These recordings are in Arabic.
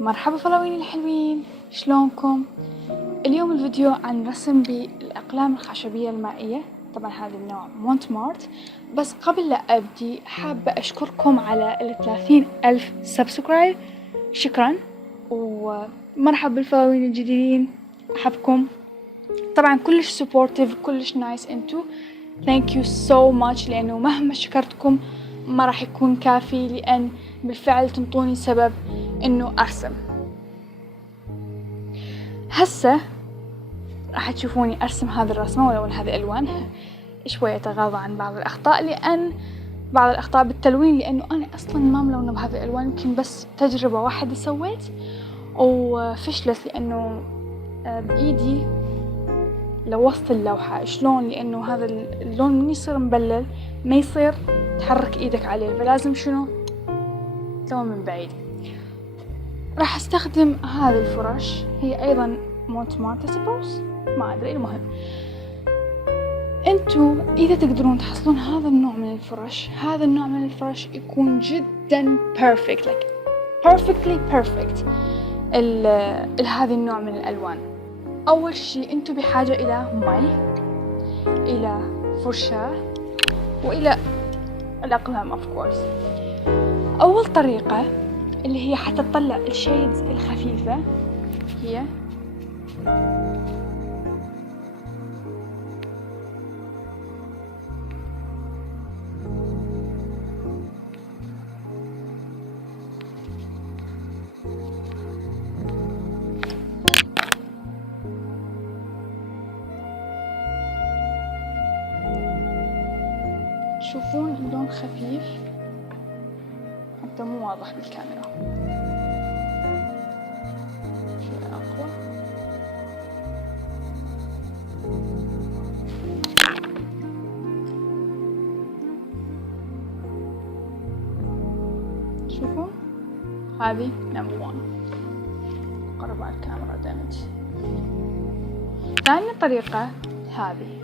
مرحبا فلاوين الحلوين، شلونكم؟ اليوم الفيديو عن رسم بالأقلام الخشبية المائية. طبعا هذا النوع مونتمارت. بس قبل لا أبدي حابة أشكركم على 30,000 سبسكرايب، شكرا ومرحبا بالفلاوين الجديدين، أحبكم. طبعا كلش سبورتيف، كلش نايس انتو. ثانك يو سو ماتش، لأنه مهما شكرتكم ما راح يكون كافي، لأن بالفعل تنطوني سبب انه ارسم. هسه راح تشوفوني ارسم هذه الرسمة، ولو ان هذه الوان شوية اتغاضى عن بعض الاخطاء، لان بعض الاخطاء بالتلوين، لانه انا اصلا ما ملونة بهذه الالوان. يمكن بس تجربة واحدة سويت وفشلت، لانه بايدي لوثت اللوحة. شلون؟ لانه هذا اللون من يصير مبلل ما يصير تحرك ايدك عليه، فلازم شنو تلون من بعيد. راح استخدم هذه الفرش، هي ايضا مونتمارت سبوس، ما ادري، المهم انتو اذا تقدرون تحصلون هذا النوع من الفرش، هذا النوع من الفرش يكون جدا perfect، like perfectly perfect هذا النوع من الالوان. اول شيء انتو بحاجة الى مي، الى فرشاة، والى الاقلام of course. اول طريقة اللي هي حتى تطلع الشيدز الخفيفة هي تشوفون اللون خفيف حتى مو واضح بالكاميرا، شوي أقوى. شوفون هذه نمبر 1. قرب على الكاميرا دامج. ثاني طريقة هذه،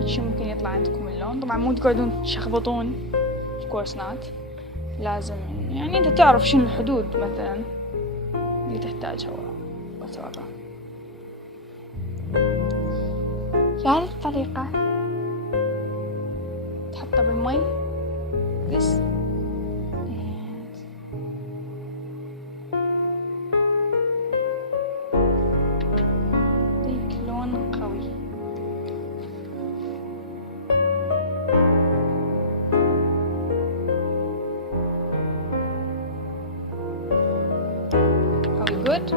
هيك ممكن يطلع عندكم اللون. طبعا مو تقعدون تشخبطون، of course not. لازم يعني انت تعرف شنو الحدود مثلا اللي تحتاجها whatever. ثالث طريقة تحطه بالمي بس، يعطيك لون قوي. good.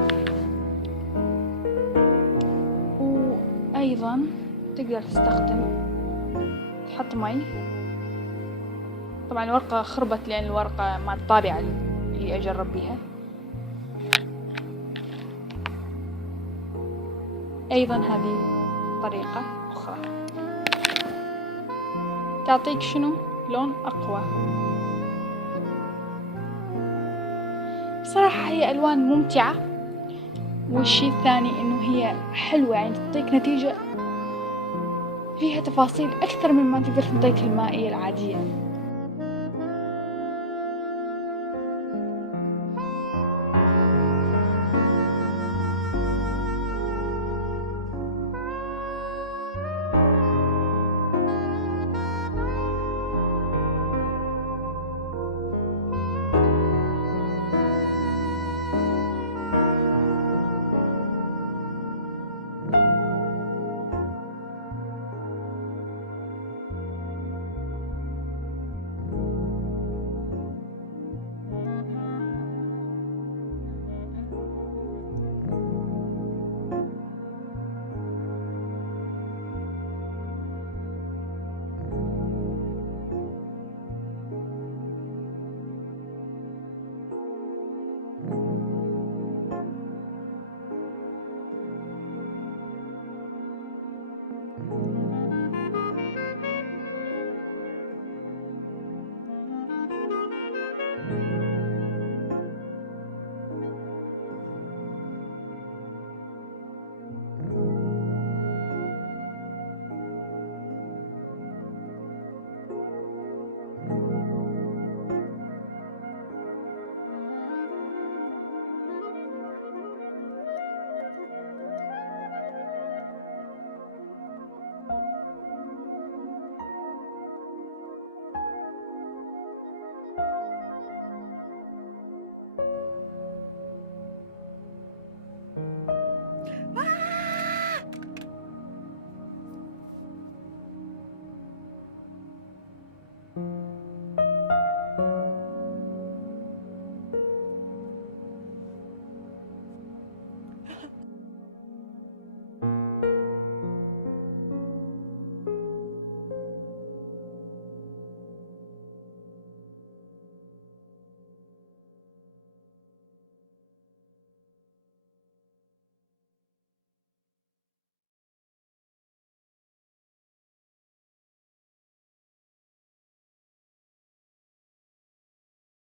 وأيضا تقدر تستخدم، تحط مي. طبعا الورقة خربت لأن الورقة ما الطابعة اللي أجرب بيها. أيضا هذه طريقة أخرى تعطيك شنو لون أقوى. بصراحة هي ألوان ممتعة، والشيء الثاني إنه هي حلوة، يعني تعطيك نتيجة فيها تفاصيل أكثر مما تقدر تعطيك المائية العادية.